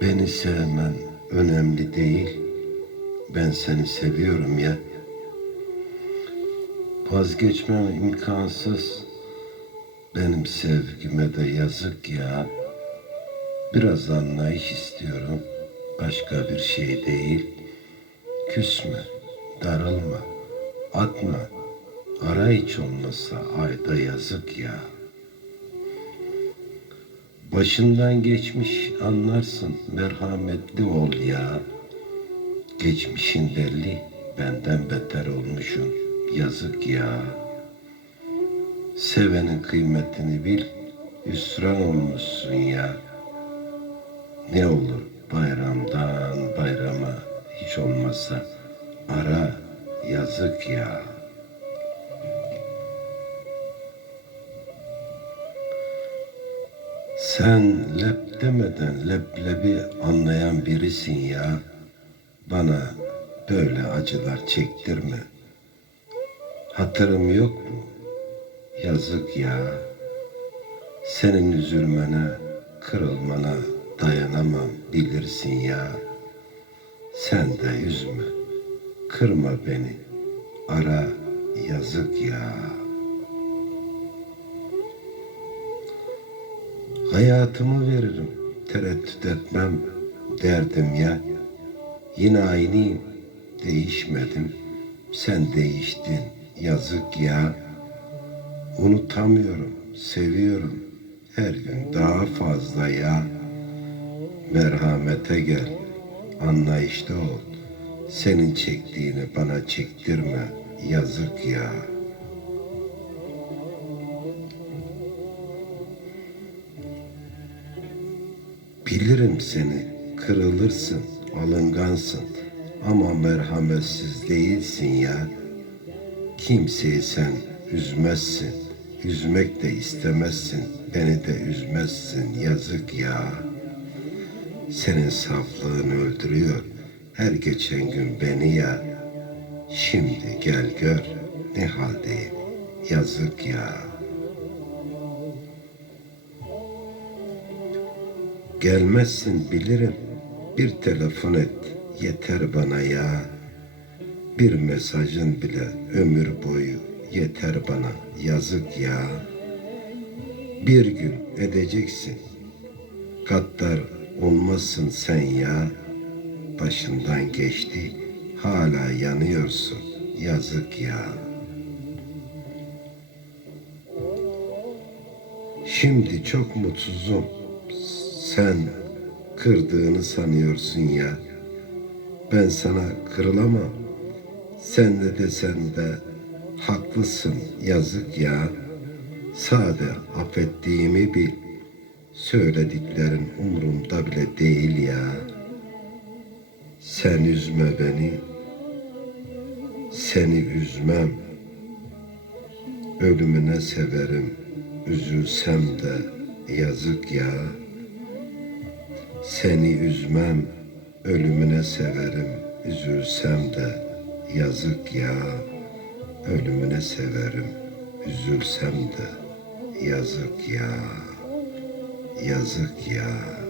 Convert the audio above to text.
Beni sevmen önemli değil. Ben seni seviyorum ya. Vazgeçmem imkansız. Benim sevgime de yazık ya. Biraz anlayış istiyorum. Başka bir şey değil. Küsme, darılma, atma. Ara hiç olmasa ayda yazık ya. Başından geçmiş anlarsın merhametli ol ya. Geçmişin belli benden beter olmuşsun yazık ya. Sevenin kıymetini bil hüsran olmuşsun ya. Ne olur bayramdan bayrama hiç olmazsa ara yazık ya. Sen lep demeden leblebi anlayan birisin ya. Bana böyle acılar çektirme. Hatırım yok mu? Yazık ya. Senin üzülmene, kırılmana dayanamam bilirsin ya. Sen de üzme, kırma beni. Ara yazık ya. Hayatımı veririm, tereddüt etmem derdim ya. Yine aynıyım, değişmedim. Sen değiştin, yazık ya. Unutamıyorum, seviyorum. Her gün daha fazla ya. Merhamete gel, anlayışlı ol. Senin çektiğini bana çektirme, yazık ya. Bilirim seni, kırılırsın, alıngansın ama merhametsiz değilsin ya. Kimseyi sen üzmezsin, üzmek de istemezsin, beni de üzmezsin, yazık ya. Senin saflığın öldürüyor her geçen gün beni ya. Şimdi gel gör ne haldeyim, yazık ya. Gelmezsin bilirim. Bir telefon et. Yeter bana ya. Bir mesajın bile ömür boyu yeter bana. Yazık ya. Bir gün edeceksin. Katlar olmasın sen ya. Başından geçti. Hala yanıyorsun. Yazık ya. Şimdi çok mutsuzum. Sen kırdığını sanıyorsun ya. Ben sana kırılamam. Sen de desen de haklısın yazık ya. Sade affettiğimi bil. Söylediklerin umurumda bile değil ya. Sen üzme beni. Seni üzmem. Ölümüne severim. Üzülsem de yazık ya. Seni üzmem, ölümüne severim, üzülsem de yazık ya. Ölümüne severim, üzülsem de yazık ya. Yazık ya.